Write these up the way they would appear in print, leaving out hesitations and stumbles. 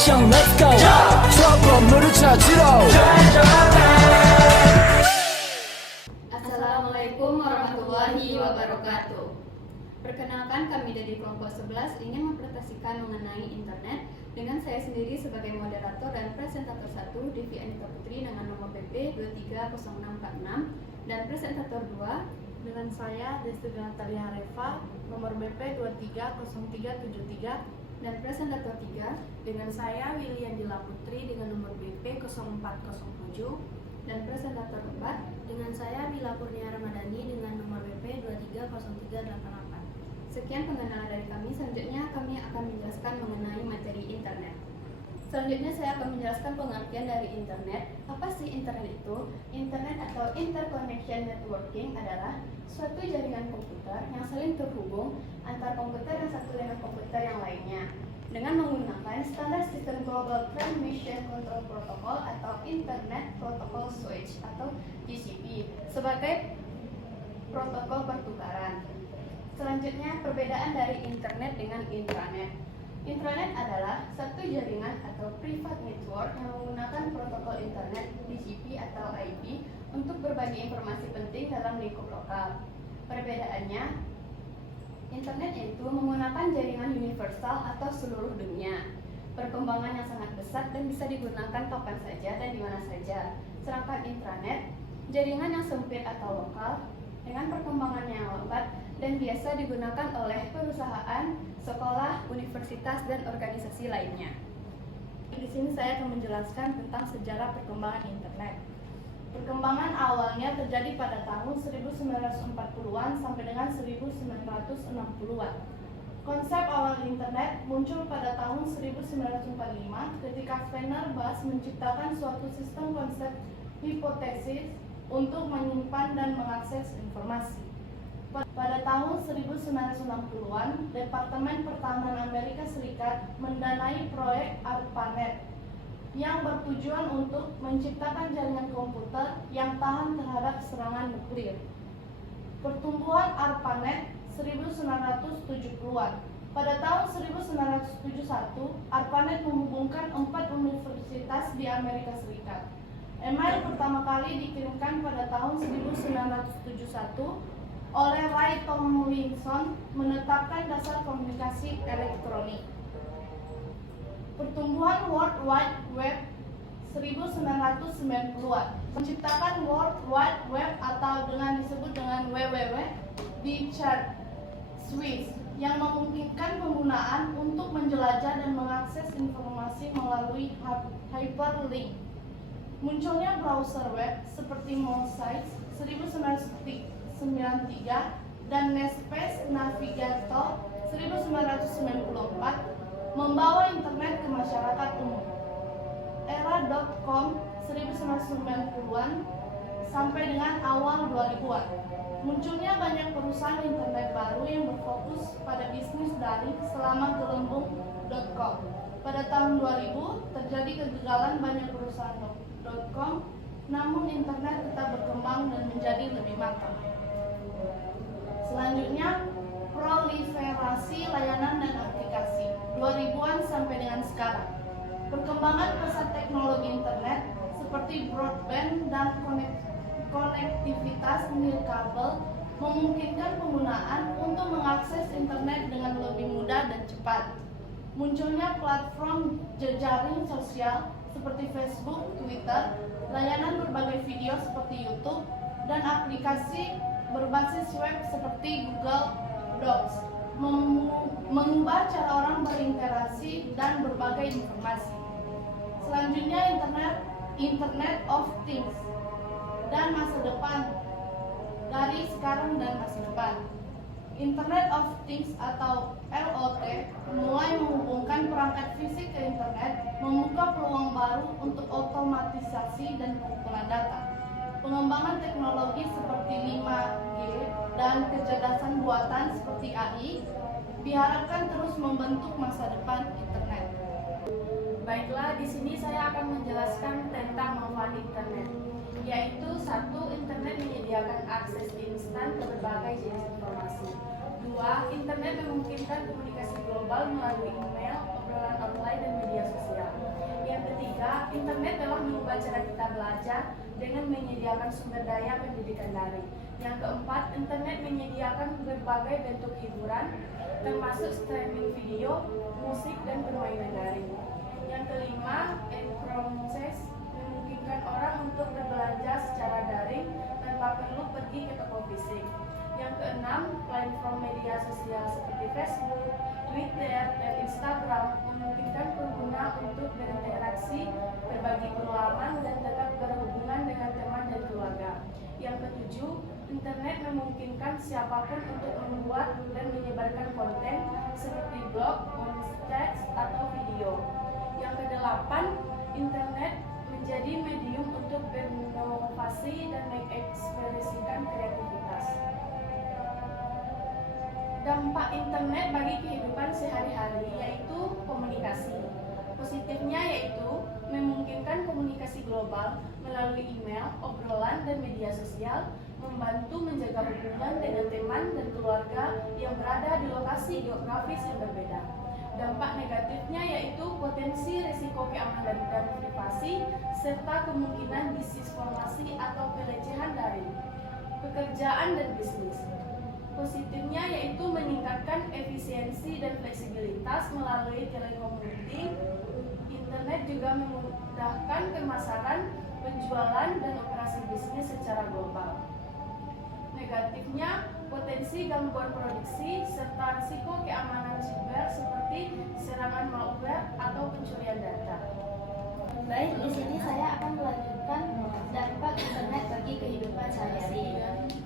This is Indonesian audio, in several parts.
action let's go 저 건물을 찾으러 Assalamualaikum warahmatullahi wabarakatuh. Perkenalkan, kami dari kelompok 11 ingin mempresentasikan mengenai internet dengan saya sendiri sebagai moderator dan presentator 1 Devi Anita Putri dengan nomor BP 230646 dan presentator 2 dengan saya Desti Natalia Reva nomor BP 230373 dan presentator 3 dengan saya William Dila Putri dengan nomor BP 0407 dan presentator 4 dengan saya Mila Kurnia Ramadhani dengan nomor BP 230388. Sekian pengenalan dari kami. Selanjutnya kami akan menjelaskan mengenai materi internet. Selanjutnya saya akan menjelaskan pengertian dari internet. Apa sih internet itu? Internet atau interconnection networking adalah suatu jaringan komputer yang saling terhubung antar komputer yang satu dengan komputer yang lainnya dengan menggunakan standar sistem Global Transmission Control Protocol atau Internet Protocol Switch atau TCP sebagai protokol pertukaran. Selanjutnya, perbedaan dari internet dengan intranet. Intranet adalah satu jaringan atau private network yang menggunakan protokol internet TCP atau IP untuk berbagi informasi penting dalam lingkup lokal. Perbedaannya, internet itu menggunakan jaringan universal atau seluruh dunia. Perkembangan yang sangat pesat dan bisa digunakan kapan saja dan di mana saja. Sedangkan intranet, jaringan yang sempit atau lokal dengan perkembangan yang lambat dan biasa digunakan oleh perusahaan, sekolah, universitas, dan organisasi lainnya. Di sini saya akan menjelaskan tentang sejarah perkembangan internet. Perkembangan awalnya terjadi pada tahun 1940-an sampai dengan 1960-an. Konsep awal internet muncul pada tahun 1945 ketika Fenerbahce menciptakan suatu sistem konsep hipotesis untuk menyimpan dan mengakses informasi. Pada tahun 1960-an, Departemen Pertahanan Amerika Serikat mendanai proyek ARPANET yang bertujuan untuk menciptakan jaringan komputer yang tahan terhadap serangan nuklir. Pertumbuhan ARPANET 1970-an. Pada tahun 1971, ARPANET menghubungkan 4 universitas di Amerika Serikat. Email pertama kali dikirimkan pada tahun 1971 oleh Ray Tomlinson menetapkan dasar komunikasi elektronik. Pertumbuhan World Wide Web 1990-an menciptakan World Wide Web atau disebut dengan WWW di chart Swiss yang memungkinkan penggunaan untuk menjelajah dan mengakses informasi melalui hyperlink. Munculnya browser web seperti Mosaic 1993 dan Netspace Navigator 1994 membawa internet ke masyarakat umum. Era .com 1990-an sampai dengan awal 2000-an. Munculnya banyak perusahaan internet baru yang berfokus pada bisnis daring selama gelembung .com. Pada tahun 2000 terjadi kegagalan banyak perusahaan .com, namun internet tetap berkembang dan menjadi lebih matang. Selanjutnya, proliferasi layanan dan aplikasi 2000-an sampai dengan sekarang. Perkembangan pesat teknologi internet seperti broadband dan konektivitas nirkabel memungkinkan penggunaan untuk mengakses internet dengan lebih mudah dan cepat. Munculnya platform jejaring sosial seperti Facebook, Twitter, layanan berbagai video seperti YouTube, dan aplikasi berbasis web seperti Google Docs mengubah cara orang berinteraksi dan berbagai informasi. Selanjutnya Internet of Things dan masa depan dari sekarang dan masa depan. Internet of Things atau IoT mulai menghubungkan perangkat fisik ke internet, membuka peluang baru untuk otomatisasi dan pengumpulan data. Pengembangan teknologi seperti 5G dan kecerdasan buatan seperti AI diharapkan terus membentuk masa depan internet. Baiklah, di sini saya akan menjelaskan tentang manfaat internet, yaitu 1. Internet menyediakan akses instan ke berbagai jenis informasi. 2. Internet memungkinkan komunikasi global melalui email, obrolan online dan media sosial. Yang ketiga, internet telah mengubah cara kita belajar dengan menyediakan sumber daya pendidikan daring. Yang keempat, internet menyediakan berbagai bentuk hiburan, termasuk streaming video, musik, dan permainan daring. Yang kelima, e-commerce memungkinkan orang untuk berbelanja secara daring tanpa perlu pergi ke toko fisik. Yang keenam, platform media sosial seperti Facebook, Twitter, dan Instagram memungkinkan pengguna untuk berinteraksi, berbagi pengalaman, dan tetap berhubungan dengan teman dan keluarga. Yang ketujuh, internet memungkinkan siapapun untuk membuat dan menyebarkan konten seperti blog, podcast, atau video. Yang kedelapan, internet menjadi medium untuk berinovasi dan mengekspresikan kreativitas. Dampak internet bagi kehidupan sehari-hari yaitu komunikasi. Positifnya yaitu memungkinkan komunikasi global melalui email, obrolan, dan media sosial, membantu menjaga hubungan dengan teman dan keluarga yang berada di lokasi geografis yang berbeda. Dampak negatifnya yaitu potensi risiko keamanan dan privasi, serta kemungkinan disinformasi atau pelecehan daring, pekerjaan dan bisnis. Positifnya yaitu meningkatkan efisiensi dan fleksibilitas melalui telekomunikasi. Internet juga memudahkan pemasaran, penjualan, dan operasi bisnis secara global. Negatifnya, potensi gangguan produksi serta risiko keamanan siber seperti serangan malware atau pencurian data. Baik, di sini saya akan melanjutkan dampak internet bagi kehidupan sehari-hari.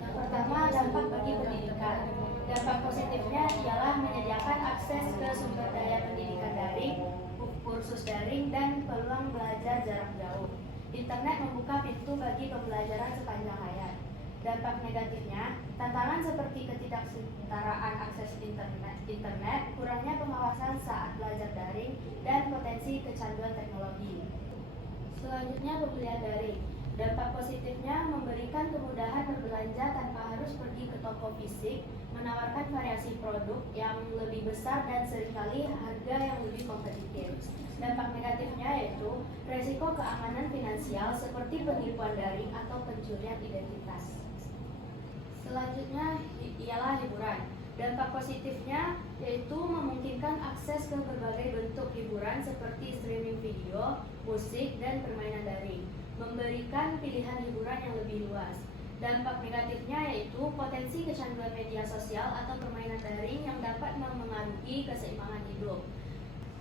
Yang pertama, dampak bagi pendidikan. Dampak positifnya ialah menyediakan akses ke sumber daya pendidikan daring, kursus daring, dan peluang belajar jarak jauh. Internet membuka pintu bagi pembelajaran sepanjang hayat. Dampak negatifnya, tantangan seperti ketidaksetaraan akses internet, kurangnya pengawasan saat belajar daring, dan potensi kecanduan teknologi. Selanjutnya, pembelian daring. Dampak positifnya memberikan kemudahan berbelanja tanpa harus pergi ke toko fisik, menawarkan variasi produk yang lebih besar dan seringkali harga yang lebih kompetitif. Dampak negatifnya yaitu resiko keamanan finansial seperti penipuan daring atau pencurian identitas. Selanjutnya ialah hiburan. Dampak positifnya yaitu memungkinkan akses ke berbagai bentuk hiburan seperti streaming video, musik, dan permainan daring, memberikan pilihan hiburan yang lebih luas. Dampak negatifnya yaitu potensi kecanduan media sosial atau permainan daring yang dapat memengaruhi keseimbangan hidup.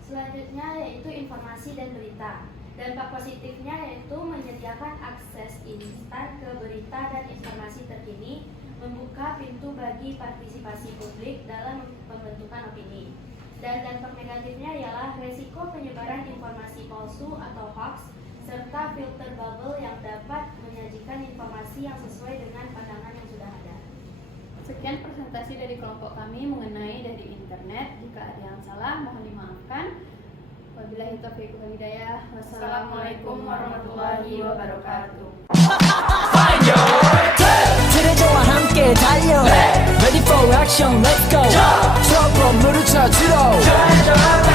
Selanjutnya yaitu informasi dan berita. Dampak positifnya yaitu menyediakan akses instan ke berita dan informasi terkini, membuka pintu bagi partisipasi publik dalam pembentukan opini. Dan dampak negatifnya ialah resiko penyebaran informasi palsu atau hoax, serta filter bubble yang dapat menyajikan informasi yang sesuai dengan pandangan yang sudah ada. Sekian presentasi dari kelompok kami mengenai dari internet. Jika ada yang salah, mohon dimaafkan. Wabillahi taufiq wal hidayah. Wassalamualaikum warahmatullahi wabarakatuh. 트레저와 함께 달려 Ready for action, let's go 트럭으로 물을 찾으러